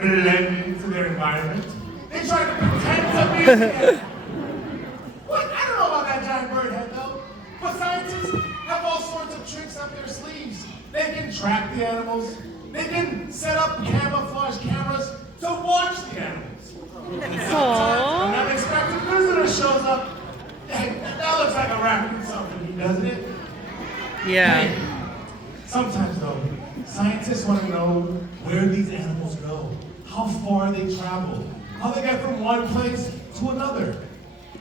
blend into their environment. They try to pretend to be there. What? I don't know about that giant bird head though. But scientists have all sorts of tricks up their sleeves. They can track the animals. They can set up camouflage cameras to watch the animals. And sometimes an unexpected visitor shows up. Hey, that looks like a raccoon something, doesn't it? Yeah. Hey, sometimes though, scientists want to know where these animals go, how far they travel, how they get from one place to another.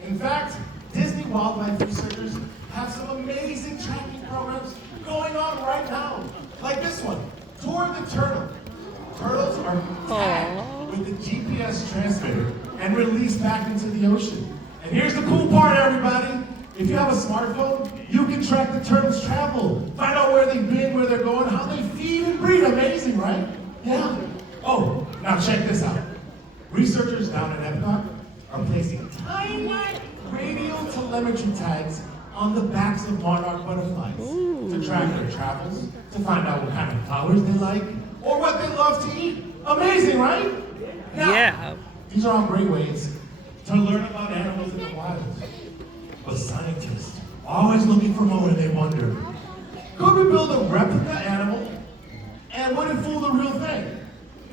In fact, Disney wildlife researchers have some amazing tracking programs going on right now, like this one, Tour of the Turtle. Turtles are tagged with the GPS transmitter and released back into the ocean. And here's the cool part, everybody. If you have a smartphone, you can track the turtles' travel, find out where they've been, where they're going, how they feed and breed. Amazing, right? Yeah. Oh, now check this out. Researchers down at Epcot are placing tiny radio telemetry tags on the backs of monarch butterflies to track their travels, to find out what kind of flowers they like, or what they love to eat. Amazing, right? Now, Yeah. these are all great ways to learn about animals in the wild. But scientists are always looking for more, and they wonder, could we build a replica animal and would it fool the real thing?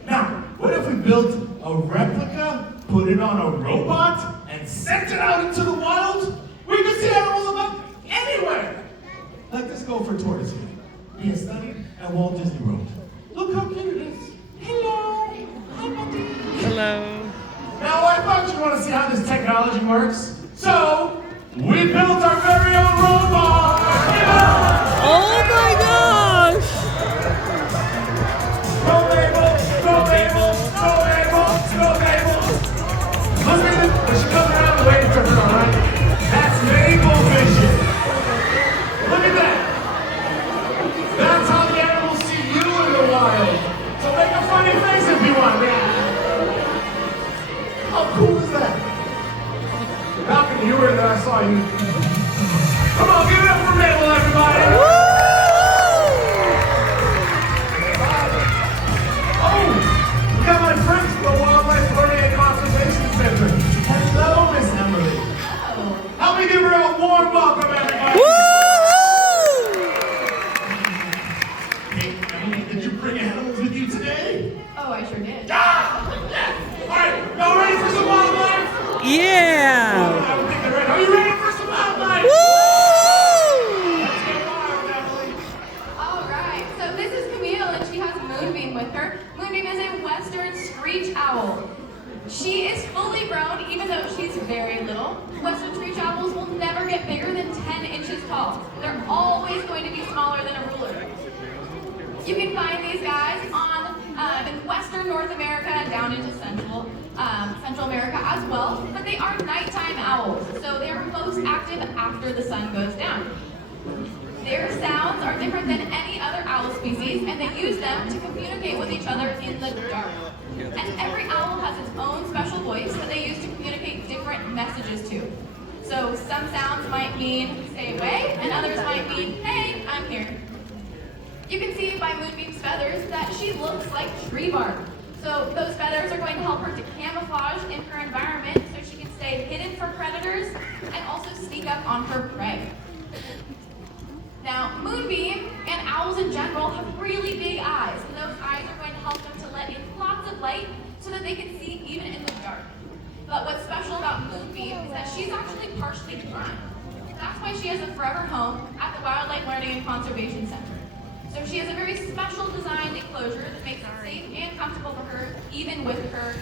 Now, what if we built a replica, put it on a robot, and sent it out into the wild? We could see animals about anywhere! Like this gopher tortoise here, being studied at Walt Disney World. Look how cute it is. Hello! Hi, buddy! Hello. Now, I thought you'd want to see how this technology works. So, we built our very own robot! Oh my gosh! Go Mabel! Go Mabel! Go Mabel! Go Mabel! Look at it! When she comes around the way to her, alright? That's Mabel vision! Look at that! That's how the animals see you in the wild! So make a funny face if you want! How cool is that? Falcon, you were there, I saw you. Come on, give it up for Mabel, everybody! Oh, we got my friends from the Wildlife Learning and Conservation Center. Hello, Miss Emily. Help me give her a warm welcome, everybody! Hey, Emily, did you bring animals with you today? Oh, I sure did. Ah! Yeah! All right, y'all ready for some wildlife? Yeah. I don't think they're ready. Are you ready for some wildlife? Woo! Let's get wild, Emily. All right, so this is Camille, and she has Moonbeam with her. Moonbeam is a western screech owl. She is fully grown, even though she's very little. Western screech owls will never get bigger than 10 inches tall. They're always going to be smaller than a ruler. You can find these guys in western North America, down into Central America as well, but they are nighttime owls, so they are most active after the sun goes down. Their sounds are different than any other owl species, and they use them to communicate with each other in the dark. And every owl has its own special voice that they use to communicate different messages to. So some sounds might mean, stay away, and others might mean, hey, I'm here. You can see by Moonbeam's feathers that she looks like tree bark. So those feathers are going to help her to camouflage in her environment so she can stay hidden from predators and also sneak up on her prey. Now, Moonbeam and owls in general have really big eyes, and those eyes are going to help them to let in lots of light so that they can see even in the dark. But what's special about Moonbeam is that she's actually partially blind. That's why she has a forever home at the Wildlife Learning and Conservation Center. So she has a very special designed enclosure that makes it safe and comfortable for her, even with her,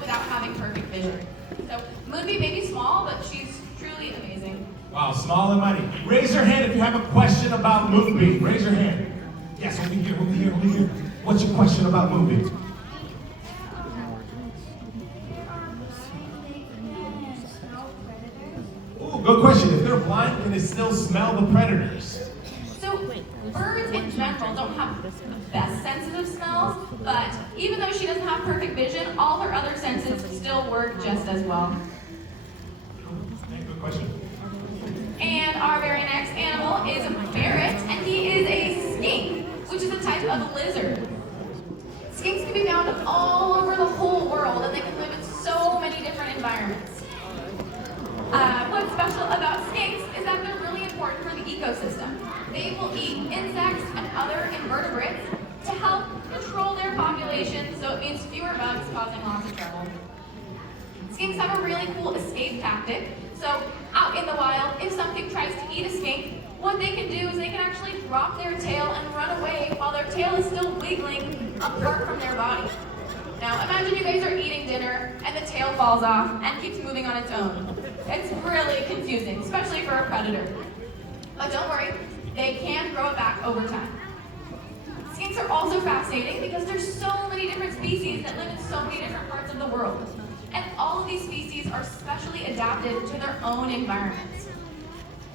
without having perfect vision. So Moonbeam may be small, but she's truly amazing. Wow, small and mighty. Raise your hand if you have a question about Moonbeam. Raise your hand. Yes, over here, over here, over here. What's your question about Moonbeam? Ooh, good question. If they're blind, can they still smell the predators? So birds in general don't have the best senses of smells, but even though she doesn't have perfect vision, all her other senses still work just as well. Good question. And our very next animal is a ferret, and he is a skink, which is a type of lizard. Skinks can be found found all over the whole world, and they can live in so many different environments. What's special about skinks is that they're really important for the ecosystem. They will eat insects and other invertebrates to help control their population, so it means fewer bugs causing lots of trouble. Skinks have a really cool escape tactic. So out in the wild, if something tries to eat a skink, what they can do is they can actually drop their tail and run away while their tail is still wiggling apart from their body. Now imagine you guys are eating dinner and the tail falls off and keeps moving on its own. It's really confusing, especially for a predator. But don't worry, they can grow it back over time. Skinks are also fascinating because there's so many different species that live in so many different parts of the world. And all of these species are specially adapted to their own environments.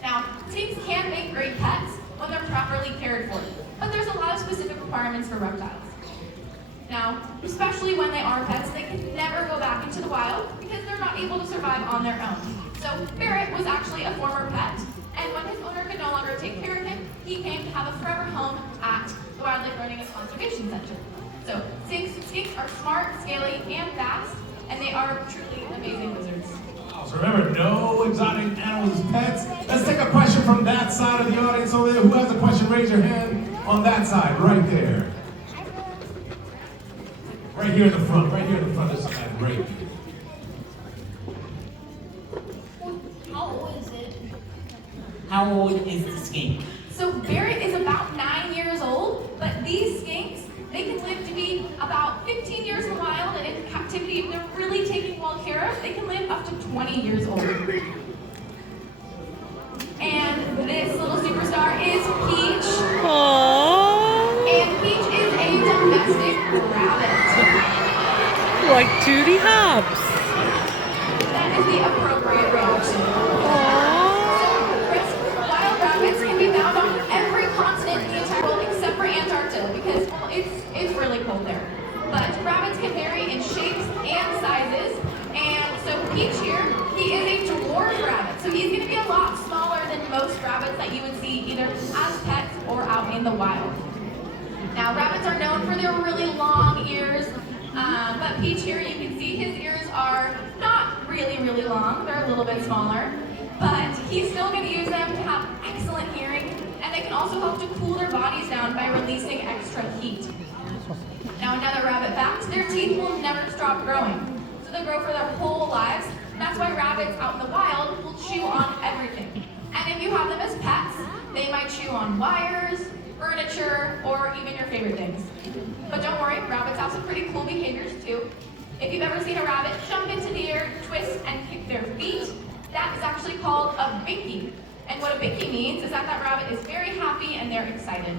Now, skinks can make great pets when they're properly cared for, but there's a lot of specific requirements for reptiles. Now, especially when they are pets, they can never go back into the wild because they're not able to survive on their own. So Barrett was actually a former pet, and when his owner could no longer take care of him, he came to have a forever home at the Wildlife Learning and Conservation Center. So skinks are smart, scaly, and fast, and they are truly amazing lizards. So remember, no exotic animals as pets. Let's take a question from that side of the audience over there. Who has a question? Raise your hand on that side, right there. Right here in the front, right here in the front. This is great. How old is it? How old is the skink? So Barrett is about 9 years old, but these skinks, they can live to be about 15 years in the wild, and in captivity, if they're really taken well care of, they can live up to 20 years old. And this little superstar is Peach. Aww. And Peach is a domestic rabbit. Like Tootie Hops. That is the appropriate reaction. Aww. Wild rabbits can be found on every continent in the entire world except for Antarctica because, well, it's really cold there. But rabbits can vary in shapes and sizes. And so Peach here, he is a dwarf rabbit. So he's going to be a lot smaller than most rabbits that you would see either as pets or out in the wild. Now, rabbits are known for their really long ears. But Peach here, you can see his ears are not really, really long. They're a little bit smaller. But he's still going to use them to have excellent hearing. And they can also help to cool their bodies down by releasing extra heat. Now, another rabbit fact, their teeth will never stop growing. So they grow for their whole lives. And that's why rabbits out in the wild will chew on everything. And if you have them as pets, they might chew on wires, furniture, or even your favorite things. But don't worry, rabbits have some pretty cool behaviors too. If you've ever seen a rabbit jump into the air, twist, and kick their feet, that is actually called a binky. And what a binky means is that that rabbit is very happy and they're excited.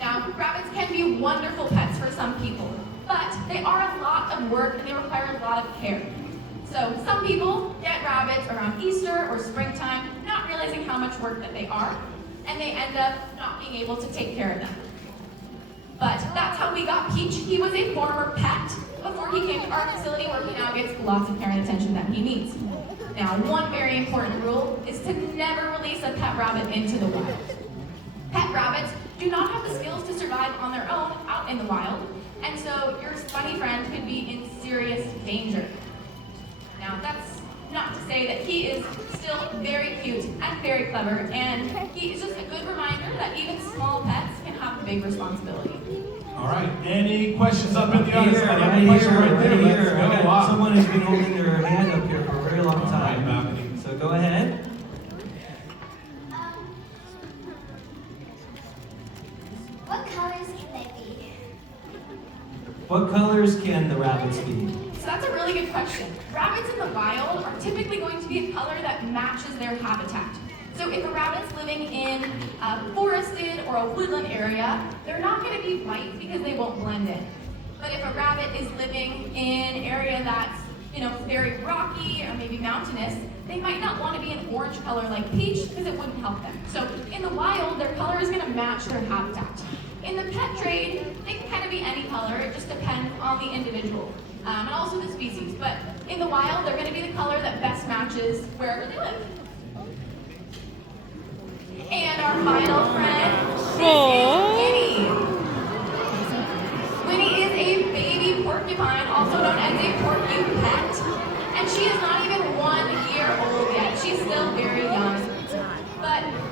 Now, rabbits can be wonderful pets for some people, but they are a lot of work and they require a lot of care. So some people get rabbits around Easter or springtime, not realizing how much work that they are, and they end up not being able to take care of them. But that's how we got Peach. He was a former pet before he came to our facility where he now gets lots of parent attention that he needs. Now, one very important rule is to never release a pet rabbit into the wild. Pet rabbits do not have the skills to survive on their own out in the wild, and so your bunny friend could be in serious danger. Now, that's not to say that he is still very cute and very clever, and he is just a good reminder that even small pets can have a big responsibility. All right, any questions up in the audience? Here, I have right a question here, right there. right Let's here. go. I got Wow. someone who's been holding their hand up here for a very long time. balcony. So go ahead. What colors can they be? What colors can the rabbits be? So that's a really good question. Rabbits in the wild are typically going to be a color that matches their habitat. So if a rabbit's living in a forested or a woodland area, they're not going to be white because they won't blend in. But if a rabbit is living in an area that's, very rocky or maybe mountainous, they might not want to be an orange color like Peach because it wouldn't help them. So in the wild, their color is going to match their habitat. In the pet trade, they can kind of be any color. It just depends on the individual and also the species. But in the wild, they're going to be the color that best matches wherever they live. And our final friend, this is Winnie. Winnie is a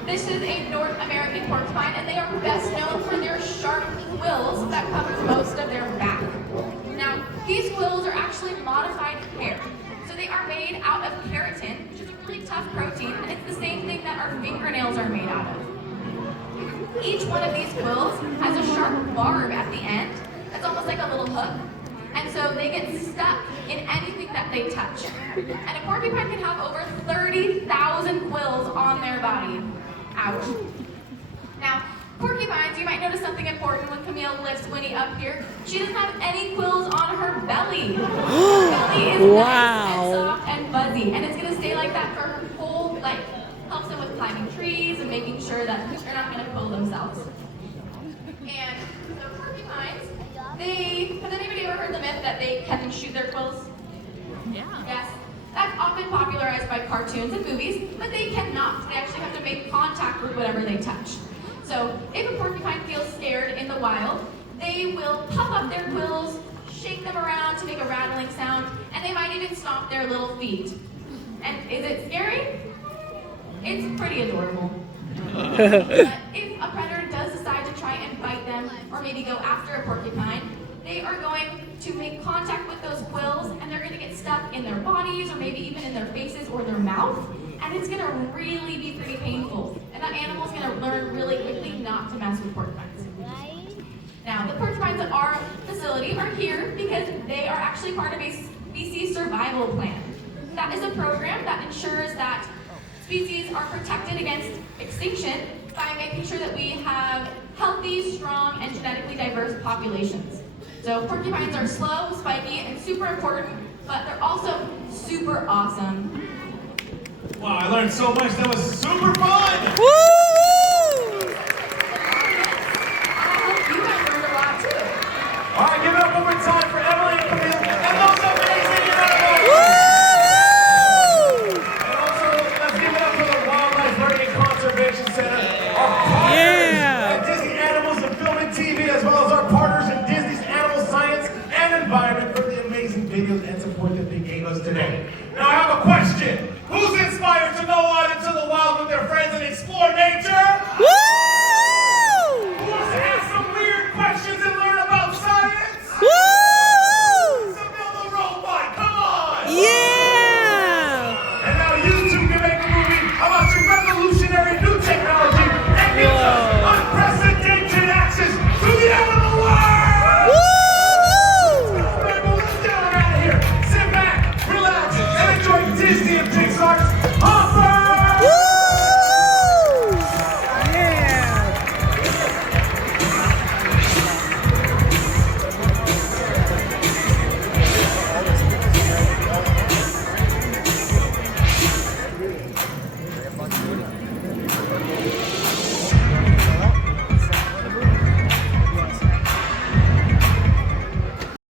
This is a North American porcupine, and they are best known for their sharp quills that cover most of their back. Now, these quills are actually modified hair. So they are made out of keratin, which is a really tough protein, and it's the same thing that our fingernails are made out of. Each one of these quills has a sharp barb at the end that's almost like a little hook. And so they get stuck in anything that they touch. And a porcupine can have over 30,000 quills on their body. Ouch. Now, porcupines, you might notice something important when Camille lifts Winnie up here. She doesn't have any quills on her belly. Her belly is nice and soft and fuzzy, and it's gonna stay like that for her whole life. Helps them with climbing trees and making sure that they're not gonna pull themselves. And so porcupines, has anybody ever heard the myth that they can shoot their quills? Yeah. Yes. That's often popularized by cartoons and movies, but they cannot. They actually have to make contact with whatever they touch. So if a porcupine feels scared in the wild, they will puff up their quills, shake them around to make a rattling sound, and they might even stomp their little feet. And is it scary? It's pretty adorable. But if a predator does decide to try and bite them, or maybe go after a porcupine, they are going to make contact with those quills, and they're going to get stuck in their bodies, or maybe even in their faces or their mouth, and it's going to really be pretty painful. And that animal's going to learn really quickly not to mess with porcupines. Now, the porcupines at our facility are here because they are actually part of a species survival plan. That is a program that ensures that species are protected against extinction by making sure that we have healthy, strong, and genetically diverse populations. So porcupines are slow, spiky, and super important, but they're also super awesome. Wow, I learned so much. That was super fun. Woo! I hope you guys learned a lot too. All right, give it up one more time for Emily and Camille and those amazing animals. Woo! And also, let's give it up for the Wildlife Learning and Conservation Center, our partners Yeah. at Disney Animals and Film and TV, as well as our partners in Disney's Animal Science and Environment for the amazing videos and support that they gave us today.